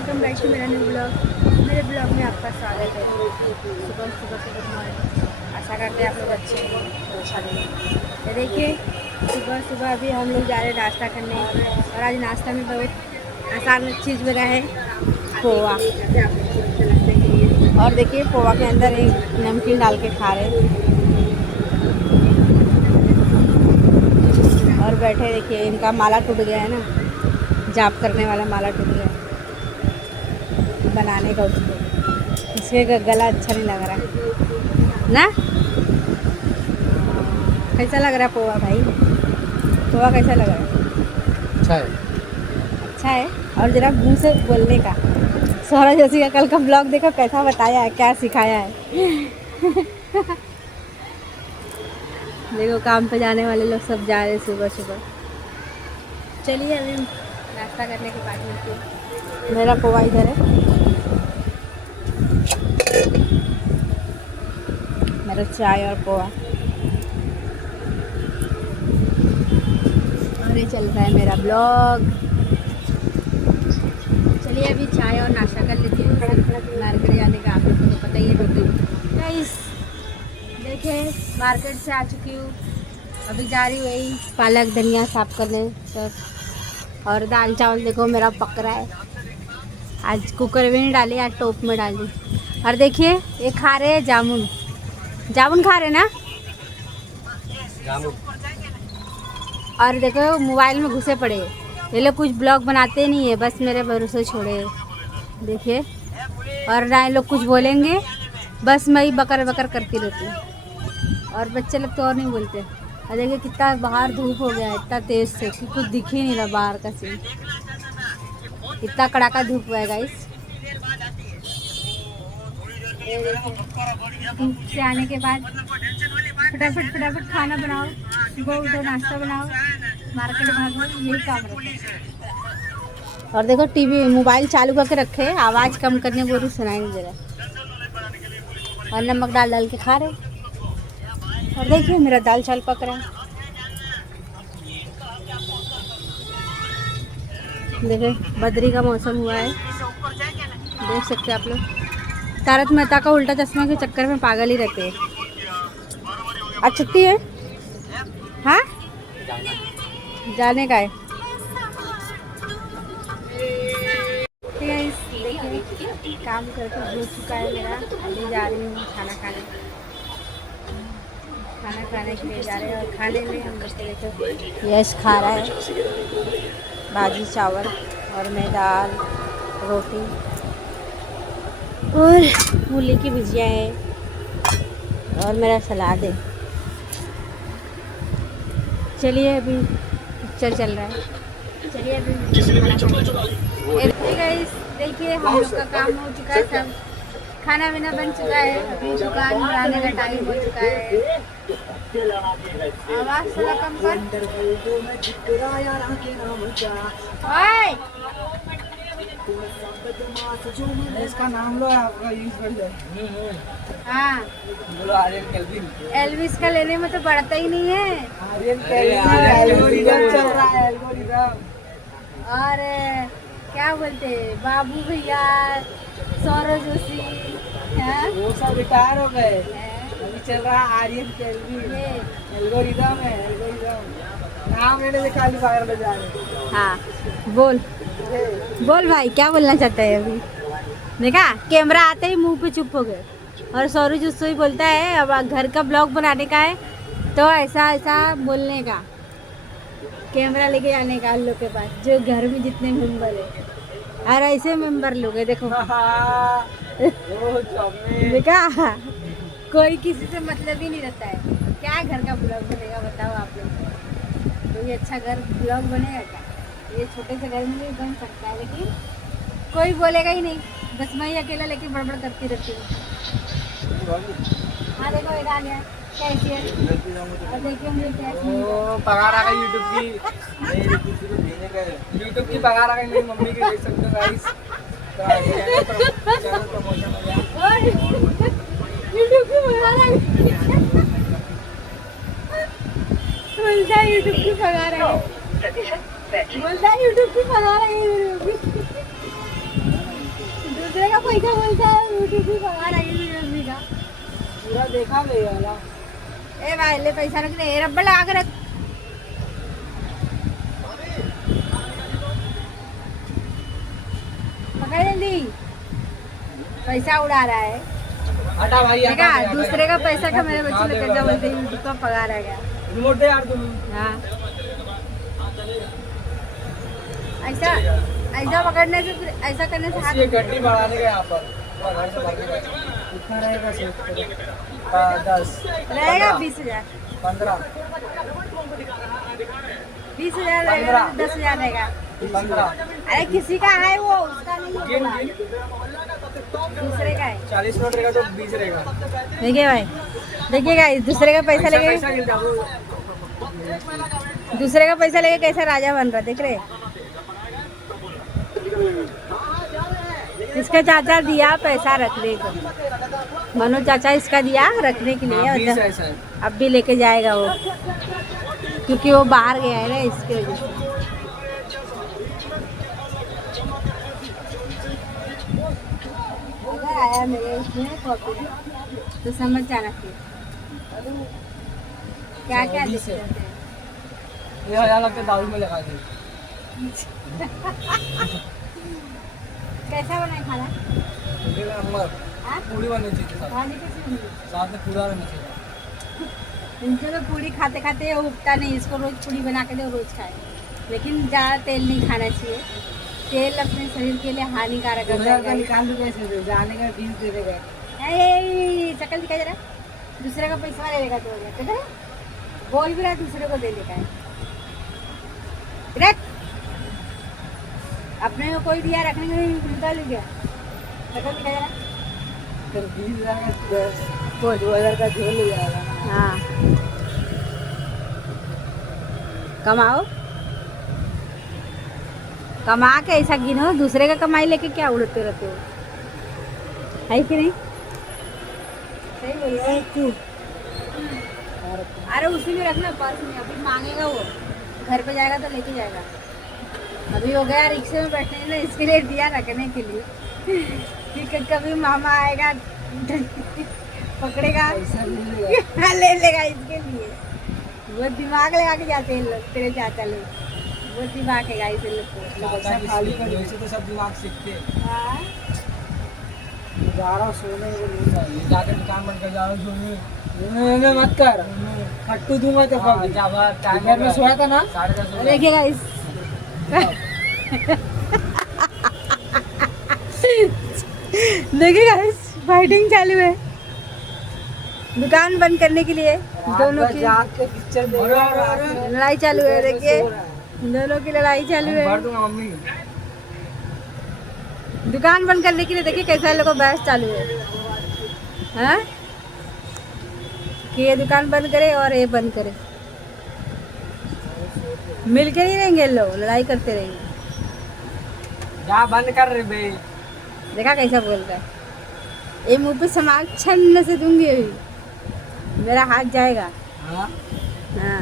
Welcome back to मेरा new blog. मेरे blog में आपका स्वागत है। सुबह सुबह से गुड मॉर्निंग। आशा करते हैं आप लोग अच्छे हैं, अच्छा नहीं। तो देखिए सुबह सुबह अभी हम लोग जा रहे हैं नाश्ता करने, और आज नाश्ता में बहुत आसान चीज़ बना है, पोहा। और देखिए पोहा के अंदर एक नमकीन डाल के खा रहे हैं और बैठे। देखिए इनका माला टूट गया है ना, जाप करने वाला माला टूट गया बनाने का उसको, इसके गला अच्छा नहीं लग रहा ना। कैसा लग रहा है पोहा भाई? पोहा कैसा लग रहा है? अच्छा है। अच्छा है। और जरा मुँह से बोलने का। सौरभ जोशी का कल का ब्लॉग देखो, कैसा बताया है, क्या सिखाया है। देखो काम पे जाने वाले लोग सब जा रहे हैं सुबह सुबह। चलिए अभी नाश्ता करने के बाद मिलते हैं। मेरा पोहा इधर है, मेरा चाय और पोहा, और ये चल रहा है मेरा ब्लॉग। चलिए अभी चाय और नाश्ता कर लेती हूँ, मार्केट जाने का आप लोगों को पता ही है रूटीन। गाइस देखिए मार्केट से आ चुकी हूँ, अभी जा रही वही पालक धनिया साफ करने सब। और दाल चावल देखो मेरा पक रहा है। आज कुकर में नहीं डाली, आज टोप में डाली। और देखिए ये खा रहे हैं जामुन, जामुन खा रहे ना। जामुन। और देखो मोबाइल में घुसे पड़े, ये लोग कुछ ब्लॉग बनाते नहीं है, बस मेरे भरोसे छोड़े। देखिए और ना ये लोग कुछ बोलेंगे, बस मैं ही बकर बकर करती रहती हूँ। और बच्चे लोग तो और नहीं बोलते। और देखिए कितना बाहर धूप हो गया है, इतना तेज़ से कि कुछ दिख ही नहीं रहा बाहर का सीन। इतना कड़ाका धूप हुआ है गाइस। धूप से आने के बाद फटाफट फटाफट खाना बनाओ, सुबह उठो नाश्ता बनाओ, मार्केट भागो, यही काम रहता है। और देखो टीवी मोबाइल चालू करके रखे, आवाज़ कम करने को भी सुनाई नहीं दे रहा। और नमक डाल डाल के खा रहे। और देखिए मेरा दाल चावल पक रहा है। देखिए बदरी का मौसम हुआ है, देख सकते हैं आप लोग। तारक मेहता का उल्टा चश्मा के चक्कर में पागल ही रहते हैं। आज छुट्टी है? हाँ जाने का है। देखिए काम करके हो चुका है मेरा, अभी जा रही हूँ खाना खाने। खाना खाने के लिए जा रहे हैं, और खाने में हम लोग देखो यश खा रहा है भाजी चावल, और मैं दाल रोटी और मूली की भुजिया है, और मेरा सलाद है। चलिए अभी पिक्चर चल रहा है, चलिए अभी गाइस देखिए हम लोग का काम हो चुका है, सब खाना वाना बन चुका है, अभी दुकान बनाने का टाइम हो चुका है। आवाज़ थोड़ा कम कर। ओए इसका नाम लो, आपका यूज कर लो। हाँ बोलो आर्यन केल्विन। एल्विस का लेने में तो बढ़ता ही नहीं है। आर्यन केल्विन एल्गोरिदम चल रहा है, एल्गोरिदम। और क्या बोलते हैं बाबू भैया, सौरभ जोशी, हाँ? वो सब रिटायर हो गए, अभी चल रहा है आर्यन केल्विन। एल्गोरिदम है, एल्गोरिदम नाम लेने से खाली वायरल हो जा रहे। हाँ बोल बोल भाई क्या बोलना चाहता है अभी? देखा कैमरा आते ही मुंह पे चुप हो गए। और सौरभ जोशी ही बोलता है अब घर का ब्लॉग बनाने का है तो ऐसा ऐसा बोलने का, कैमरा लेके आने का लोग के पास, जो घर में जितने मेंबर है। और ऐसे मेंबर लोग है देखो। देखा कोई किसी से मतलब ही नहीं रहता है। क्या घर का ब्लॉग बनेगा बताओ आप लोग? कोई अच्छा घर ब्लॉग बनेगा क्या? ये छोटे से घर में भी बन सकता है, लेकिन कोई बोलेगा ही नहीं, बस मैं ही अकेला लेके बड़बड़ करती रहती हूँ। हाँ देखो इधर आ गया कैसी है, और देखिए मुझे ओ पगार आ गई यूट्यूब की पगार आ गई मेरी मम्मी की, देख सकते हो गाइस। प्रमोशन हो गया यूट्यूब की पगार आ गई। बोलता है यूट्यूब की पगार आ गई, बोलता है यूट्यूब की पगार आ गई। पैसा बोलता है यूट्यूब बाहर आई मेरी मम्मी का। पूरा देखा गई वाला। ए भाई ले पैसा रख ले, रब्बर लगा के रख। पकड़ जल्दी, पैसा उड़ा रहा है। हटा भाई, देखा हटा, दूसरे का पैसा का हटा, मेरे बच्चे हटा, लोग हटा, कैसा हटा, बोलते हैं यूट्यूब का पगार आ गया। रिमोट दे यार तुम। हाँ ऐसा ऐसा पकड़ने से, फिर ऐसा करने से हाथ ये गड्डी बढ़ाने का यहाँ पर पूरा घर से भर के कितना रहेगा सेट? 10 रहेगा 20,000। 15 20,000 रहेगा, 10,000 रहेगा। 15 अरे किसी का है वो, उसका नहीं है, गिन बोला। गिन दूसरे का है। 40 मिनट रहेगा तो 20 रहेगा। देखिए भाई, देखिएगा दूसरे का पैसा लेके, पैसा गिनता हूँ। दूसरे का पैसा लेके कैसा राजा बन रहा, देख रहे? इसका चाचा दिया पैसा रखने को, मनो चाचा इसका दिया रखने के लिए, 20 ऐसा है। अब भी लेके जाएगा वो, क्योंकि वो बाहर गया है ना, इसके वजह से। अगर आया मेरे इसमें कॉपी तो समझ जाना चाहिए क्या क्या 20 है। दिक्कत है। ये 1000 लगते दारू में लगा दे। कैसा बनाए खाना? एक नंबर हाँ? पूरी बननी चाहिए साथ खाने कैसे बनी? साथ में पूरा रहना चाहिए। इनको तो पूरी खाते खाते उगता नहीं, इसको रोज पूरी बना के दो, रोज खाए। लेकिन ज़्यादा तेल नहीं खाना चाहिए, तेल अपने शरीर के लिए हानिकारक है। 2000 का निकाल दो कैसे दे? जाने का 20 दे देगा। शक्ल दिखा जरा, दूसरे का पैसा ले लेगा तो हो गया, ठीक है? बोल भी रहा है दूसरे को दे देगा है। रख, अपने को कोई दिया रखने का नहीं, निकाल गया। शक्ल दिखा जरा। फिर 20,000 का 2000 का झोल ले जाएगा। हाँ कमाओ, कमा के ऐसा गिनो, दूसरे का कमाई लेके क्या उड़ते रहते हो, है कि नहीं? सही बोल रहे हो तू। अरे उसी में रखना पर्स में, अभी मांगेगा वो, घर पे जाएगा तो लेके जाएगा। अभी हो गया रिक्शे में बैठने ना, इसके लिए दिया रखने के लिए कि कभी मामा आएगा पकड़ेगा पैसा ले लेगा। ले लेगा, इसके लिए वो दिमाग लगा के जाते हैं लोग, तेरे चाचा लोग, वो दिमाग है गाइस इन लोग को। पैसा खाली कर वैसे तो सब दिमाग सीखते हैं। हाँ जा रहा हूँ सोने को नहीं चाहिए, जाकर दुकान बंद कर जा रहा हूँ सोने। मत कर, खट्टू दूंगा तो घर में सोया था ना 10:30 देखिए गाइस, देखिए गाइस फाइटिंग चालू है दुकान बंद करने के लिए, दोनों की पिक्चर लड़ाई चालू है। देखिए दोनों की लड़ाई चालू है भर दूंगा मम्मी। दुकान बंद करने के लिए। देखिए कैसा लोगों का बहस चालू है, हाँ? कि ये दुकान बंद करे और ये बंद करे, मिल के नहीं रहेंगे लोग, लड़ाई करते रहेंगे। जा बंद कर रहे बे। देखा कैसा बोल रहा है, ये मुंह पे समाग छन्न से दूंगी अभी, मेरा हाथ जाएगा। हाँ हाँ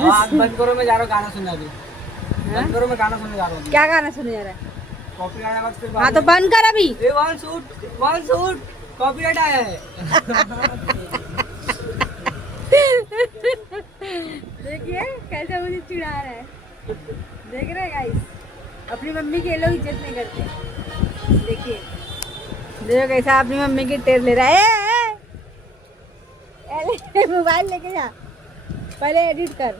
हाथ बंद करो, मैं जा रहा हूँ गाना सुनने अभी। हाँ? बंद करो, मैं गाना सुनने जा रहा हूँ। क्या गाना सुने जा रहा है? कॉपीराइट आया फिर हाँ तो बंद कर अभी। ए वन सूट कॉपीराइट आया है। देखिए कैसे मुझे चिढ़ा रहा है, देख रहे हैं गाइस, अपनी मम्मी के लोग इज्जत नहीं करते। देखिए देखो कैसा अपनी मम्मी की टेर ले रहा है। मोबाइल लेके जा, पहले एडिट कर।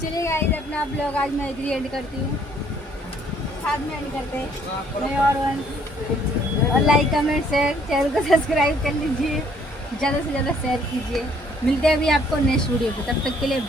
चलिए गाइस अपना ब्लॉग आज मैं इधर एंड करती हूँ, साथ में एंड करते हैं मैं और लाइक कमेंट शेयर, चैनल को सब्सक्राइब कर लीजिए, ज़्यादा से ज़्यादा शेयर कीजिए। मिलते हैं अभी आपको नेक्स्ट वीडियो पे, तब तक के लिए।